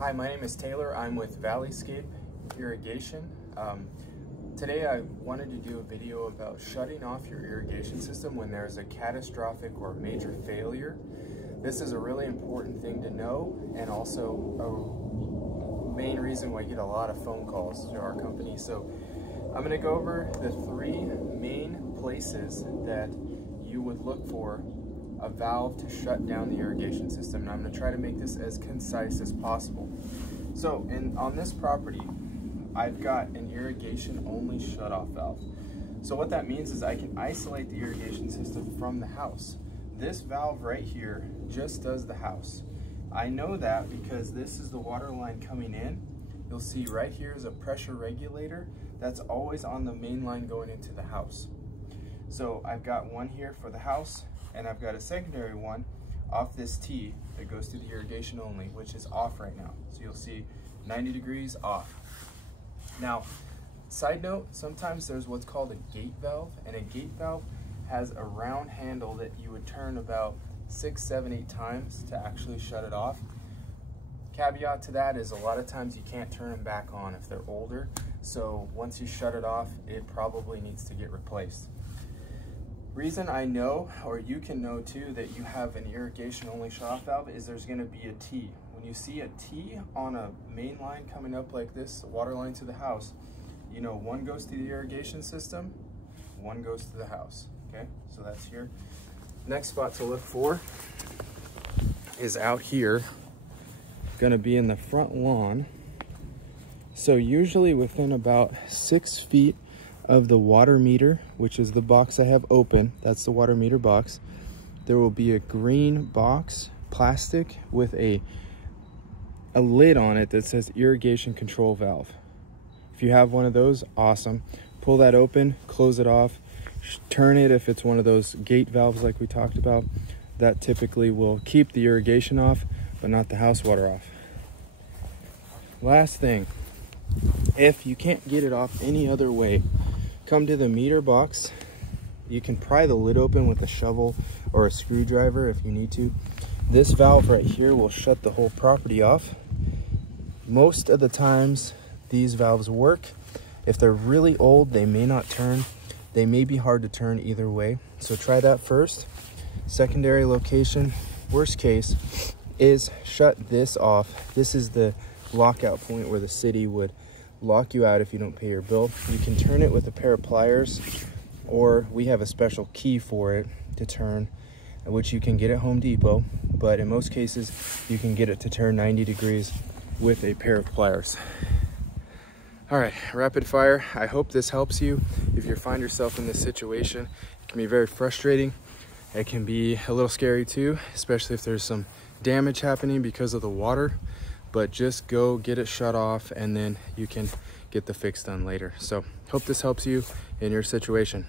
Hi, my name is Taylor. I'm with Valleyscape Irrigation. Today I wanted to do a video about shutting off your irrigation system when there's a catastrophic or major failure. This is a really important thing to know, and also a main reason why I get a lot of phone calls to our company. So I'm going to go over the three main places that you would look for a valve to shut down the irrigation system, and I'm going to try to make this as concise as possible. So on this property, I've got an irrigation only shutoff valve. So what that means is I can isolate the irrigation system from the house. This valve right here just does the house. I know that because this is the water line coming in. You'll see right here is a pressure regulator that's always on the main line going into the house. So I've got one here for the house, and I've got a secondary one off this T that goes to the irrigation only, which is off right now. So you'll see 90 degrees off. Now, side note, sometimes there's what's called a gate valve, and a gate valve has a round handle that you would turn about 6, 7, 8 times to actually shut it off. Caveat to that is a lot of times you can't turn them back on if they're older, so once you shut it off, it probably needs to get replaced. Reason I know, or you can know too, that you have an irrigation only shutoff valve is there's going to be a T. When you see a T on a main line coming up like this, water line to the house, you know one goes to the irrigation system, one goes to the house. Okay, so that's here. Next spot to look for is out here, going to be in the front lawn. So usually within about 6 feet of the water meter, which is the box I have open, that's the water meter box, there will be a green box, plastic, with a lid on it that says irrigation control valve. If you have one of those, awesome. Pull that open, close it off, turn it if it's one of those gate valves like we talked about. That typically will keep the irrigation off, but not the house water off. Last thing, if you can't get it off any other way, come to the meter box. You can pry the lid open with a shovel or a screwdriver if you need to. This valve right here will shut the whole property off. Most of the times these valves work. If they're really old, they may not turn. They may be hard to turn either way, so try that first. Secondary location, worst case, is shut this off. This is the lockout point where the city would lock you out if you don't pay your bill. You can turn it with a pair of pliers, or we have a special key for it to turn, which you can get at Home Depot, but in most cases you can get it to turn 90 degrees with a pair of pliers. All right, rapid fire. I hope this helps you. If you find yourself in this situation, it can be very frustrating. It can be a little scary too, especially if there's some damage happening because of the water. But just go get it shut off, and then you can get the fix done later. So hope this helps you in your situation.